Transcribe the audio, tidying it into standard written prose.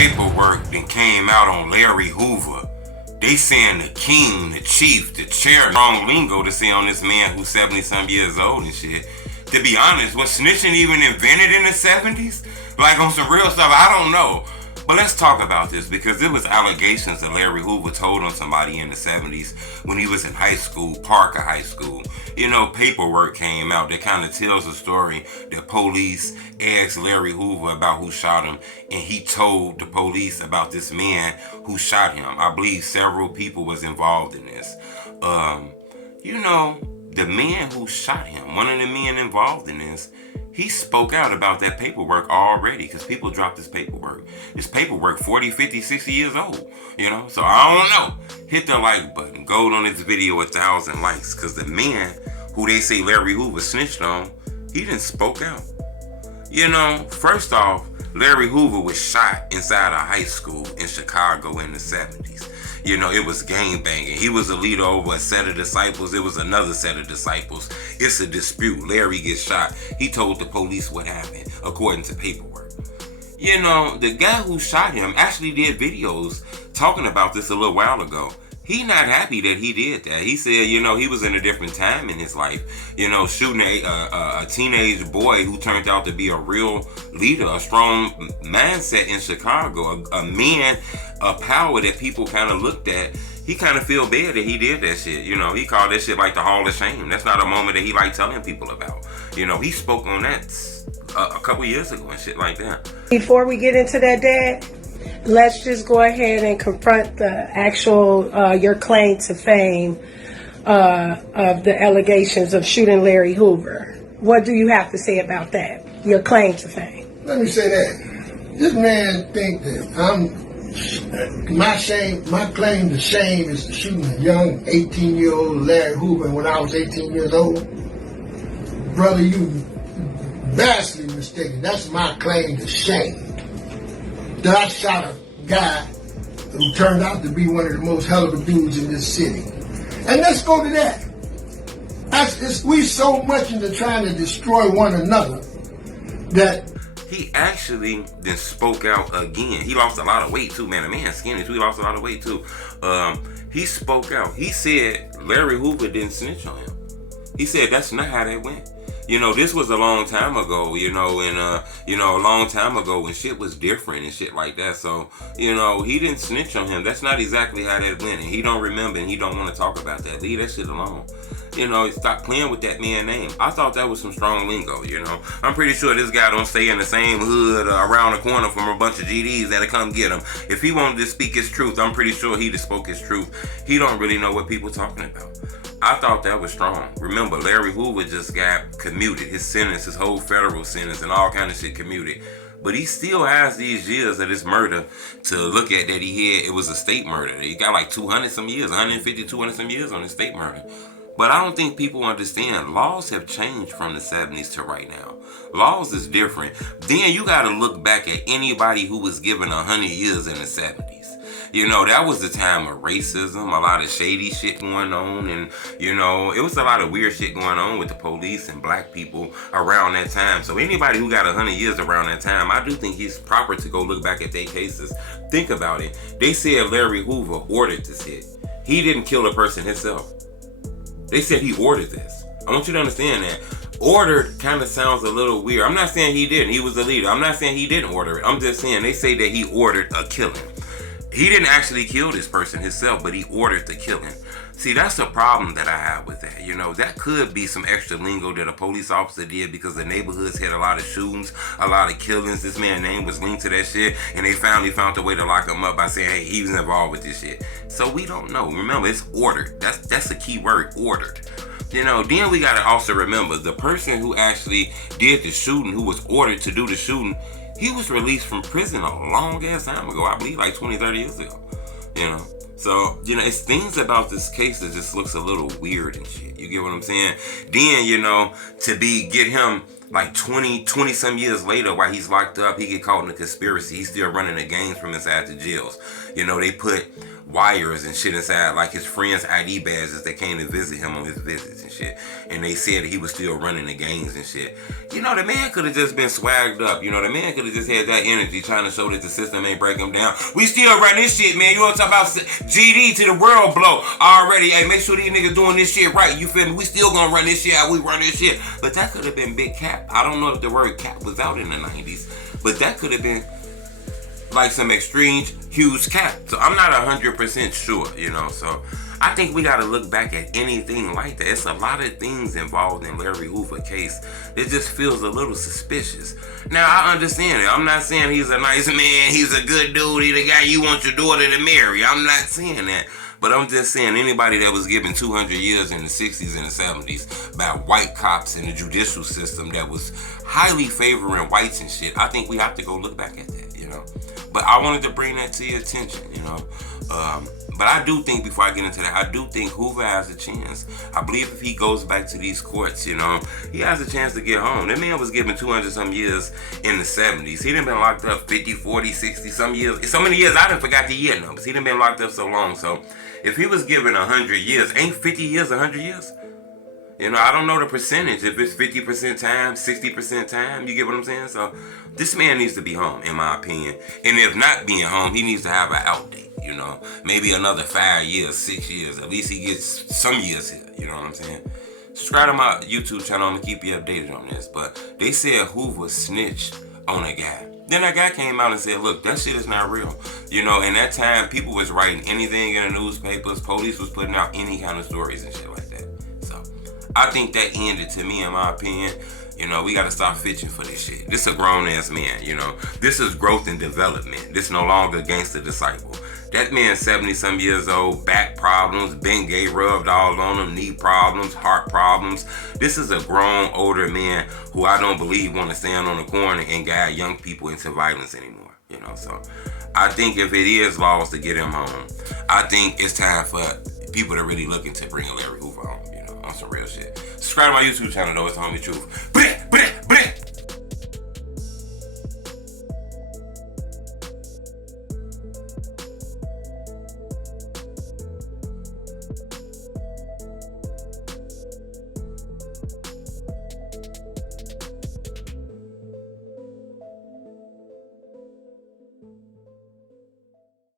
paperwork that came out on Larry Hoover. They saying the king, the chief, the chair, wrong lingo to say on this man who's 70-some years old and shit. To be honest, was snitching even invented in the 70s? Like on some real stuff? I don't know. But let's talk about this because there was allegations that Larry Hoover told on somebody in the 70s when he was in high school, Parker High School. You know, paperwork came out that kind of tells the story that police asked Larry Hoover about who shot him, and he told the police about this man who shot him. I believe several people was involved in this. You know, the man who shot him, one of the men involved in this, he spoke out about that paperwork already because people dropped this paperwork. This paperwork 40, 50, 60 years old, you know? So I don't know. Hit the like button. Go on this video 1,000 likes because the man who they say Larry Hoover snitched on, he didn't spoke out. You know, first off, Larry Hoover was shot inside a high school in Chicago in the 70s. You know, it was gang banging. He was a leader over a set of disciples. It was another set of disciples. It's a dispute. Larry gets shot. He told the police what happened, according to paperwork. You know, the guy who shot him actually did videos talking about this a little while ago. He not happy that he did that. He said, you know, he was in a different time in his life. You know, shooting a teenage boy who turned out to be a real leader, a strong mindset in Chicago, a man of power that people kind of looked at. He kind of feel bad that he did that shit. You know, he called that shit like the Hall of Shame. That's not a moment that he like telling people about. You know, he spoke on that a couple years ago and shit like that. Before we get into that, Dad, let's just go ahead and confront the actual, your claim to fame of the allegations of shooting Larry Hoover. What do you have to say about that, your claim to fame? Let me say that. This man think that my claim to shame is to shooting a young 18-year-old Larry Hoover when I was 18 years old. Brother, you vastly mistaken. That's my claim to shame. That I shot a guy who turned out to be one of the most hell of a dudes in this city. And let's go to that. We so much into trying to destroy one another that he actually then spoke out again. He lost a lot of weight too, man. The man's skinny too. He lost a lot of weight too. He spoke out. He said Larry Hoover didn't snitch on him. He said that's not how that went. You know, this was a long time ago, you know, and, a long time ago when shit was different and shit like that. So, you know, he didn't snitch on him. That's not exactly how that went. And he don't remember and he don't want to talk about that. Leave that shit alone. You know, stop playing with that man's name. I thought that was some strong lingo, you know. I'm pretty sure this guy don't stay in the same hood around the corner from a bunch of GDs that'll come get him. If he wanted to speak his truth, I'm pretty sure he'd have spoke his truth. He don't really know what people talking about. I thought that was strong. Remember, Larry Hoover just got commuted. His sentence, his whole federal sentence and all kind of shit commuted. But he still has these years of this murder to look at that he had. It was a state murder. He got like 200 some years, 150, 200 some years on his state murder. But I don't think people understand. Laws have changed from the 70s to right now. Laws is different. Then you got to look back at anybody who was given 100 years in the 70s. You know, that was the time of racism, a lot of shady shit going on, and, you know, it was a lot of weird shit going on with the police and black people around that time. So anybody who got 100 years around that time, I do think he's proper to go look back at their cases. Think about it. They said Larry Hoover ordered this hit. He didn't kill the person himself. They said he ordered this. I want you to understand that. Ordered kind of sounds a little weird. I'm not saying he didn't. He was the leader. I'm not saying he didn't order it. I'm just saying they say that he ordered a killing. He didn't actually kill this person himself, but he ordered the killing. See, that's the problem that I have with that. You know, that could be some extra lingo that a police officer did because the neighborhoods had a lot of shootings, a lot of killings. This man's name was linked to that shit, and they finally found a way to lock him up by saying, hey, he was involved with this shit. So we don't know. Remember, it's ordered. That's a key word, ordered. You know, then we got to also remember the person who actually did the shooting, who was ordered to do the shooting, he was released from prison a long ass time ago. I believe like 20, 30 years ago. You know? So, you know, it's things about this case that just looks a little weird and shit. You get what I'm saying? Then, to get him like 20 some years later while he's locked up, he get caught in a conspiracy. He's still running the gangs from inside the jails. They put wires and shit inside like his friends' ID badges that came to visit him on his visits and shit. And they said that he was still running the gangs and shit. The man could have just been swagged up. The man could have just had that energy trying to show that the system ain't break him down. We still run this shit, man. You want to talk about GD to the world blow already? Hey, make sure these niggas doing this shit right. You feel me? We still gonna run this shit how we run this shit. But that could have been big cap. I don't know if the word cap was out in the 90s. But that could have been like some extreme huge cap. So I'm not 100% sure, so I think we gotta look back at anything like that. It's a lot of things involved in Larry Hoover case. It just feels a little suspicious. Now I understand it. I'm not saying he's a nice man, he's a good dude, he's the guy you want your daughter to marry. I'm not saying that. But I'm just saying anybody that was given 200 years in the 60s and the 70s by white cops in the judicial system that was highly favoring whites and shit, I think we have to go look back at that, But I wanted to bring that to your attention, But I do think, before I get into that, I do think Hoover has a chance. I believe if he goes back to these courts, he has a chance to get home. That man was given 200 some years in the 70s. He done been locked up 50, 40, 60 some years. So many years, I done forgot the year numbers. He done been locked up so long. So if he was given 100 years, ain't 50 years 100 years? I don't know the percentage. If it's 50% time, 60% time, you get what I'm saying? So this man needs to be home, in my opinion. And if not being home, he needs to have an out date, Maybe another 5 years, 6 years. At least he gets some years here, you know what I'm saying? Subscribe to my YouTube channel. I'm going to keep you updated on this. But they said Hoover snitched on a guy. Then that guy came out and said, look, that shit is not real. In that time, people was writing anything in the newspapers. Police was putting out any kind of stories and shit like that. So I think that ended, to me, in my opinion. We got to stop fishing for this shit. This is a grown-ass man, This is growth and development. This no longer gangster disciple. That man 70-some years old, back problems, Bengay rubbed all on him, knee problems, heart problems. This is a grown, older man who I don't believe want to stand on the corner and guide young people into violence anymore, So I think if it is laws to get him home, I think it's time for people to really looking to bring Larry Hoover home, on some real shit. Subscribe to my YouTube channel, though. It's Homie Truth.